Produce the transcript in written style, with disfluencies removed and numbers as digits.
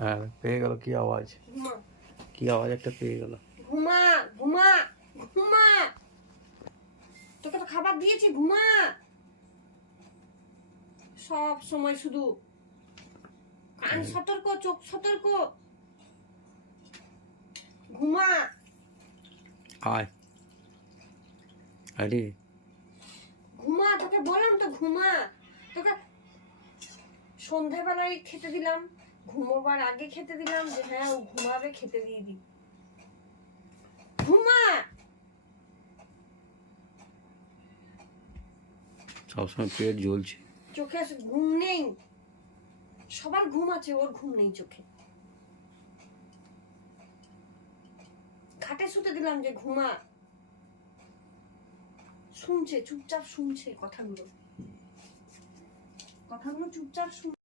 হ্যাঁ পেয়ে গেল কি আওয়াজ, ঘুমা কি আওয়াজ একটা পেয়ে গেল। ঘুমা ঘুমা ঘুমা, তোকে তো খাবার দিয়েছি, ঘুমা। সব সময় শুধু কান সতর্ক, চোখ সতর্ক। ঘুমা। আয় আরে ঘুমা, তোকে বললাম তো ঘুমা। তোকে সন্ধ্যাবেলায় খেতে দিলাম, ঘুমোবার আগে খেতে দিলাম, যে হ্যাঁ ও ঘুমাবে, খেতে দিয়ে দি। ঘুমা। সবসময় পেট জ্বলছে। চোখে ঘুম নেই, সবার ঘুম আছে, ওর ঘুম নেই চোখে। খাটে শুতে দিলাম যে ঘুমা, শুনছে, চুপচাপ শুনছে কথাগুলো, কথাগুলো চুপচাপ শুনছে।